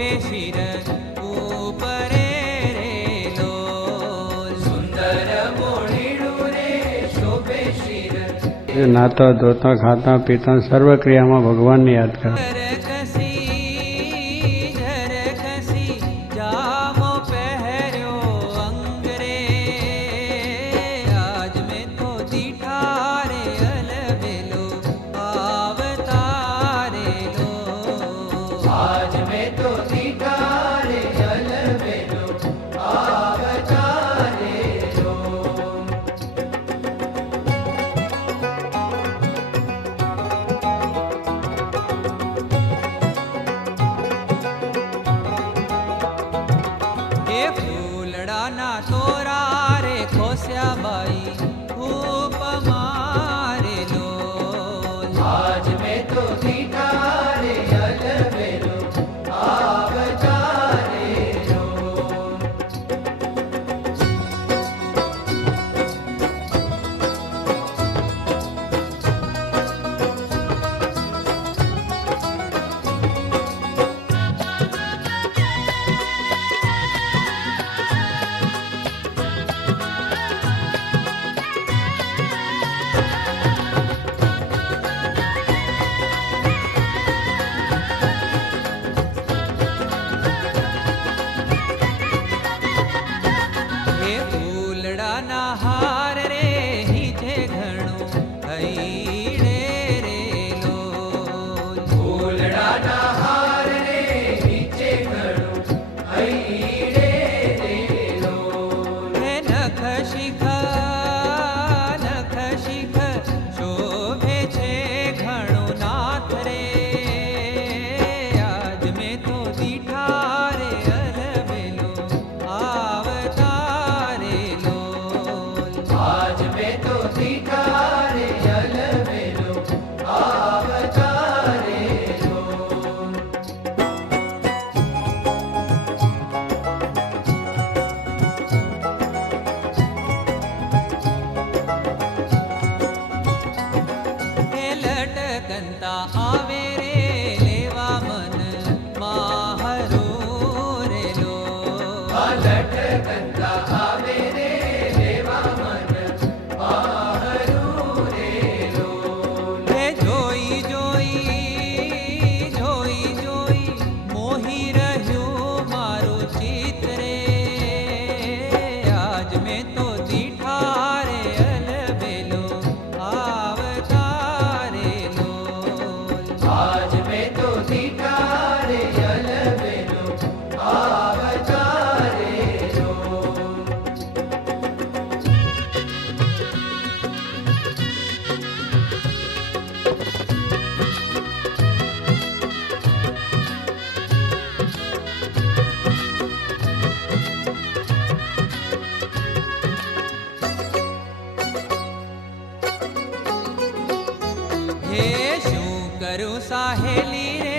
शोभे शिर ऊपरे रे लोल सुंदर मोड़ीडू रे शोभे शिर नाता धोता खाता पीता सर्व क्रिया में भगवान ने याद कर जामो पहर्यो अंगरे आज में तो दिठारे अलबेलो आवतारे लो आज में तो दिठारे अलबेलो आवतारे लो हे फूलड़ा ना तोरा रे खोस्या बाई खूब मारे लो आज में तो दिठारे अलबेलो आवतारे लो हे फूलड़ा ना हार रे हीजे घणो हईडे रे लो फूलड़ा ना हार रे हीजे घणो हईडे रे लो हे नख शिख शोभे छे घणो नाथ रे आज में तो दिठारे अलबेलो आवतारे लो आज में तो दिठारे अलबेलो आवतारे लो हे लटकंता आवे रे लेवा मन माहरो रे लो लटकंता आवे रे लेवा मन माहरो रे लो हे जोई जोई मोही रह्यो मारो चित रे आज में तो दिठारे अलबेलो आवतारे लो आज में तो दिठारे अलबेलो आवतारे लो हे शू करूं साहेली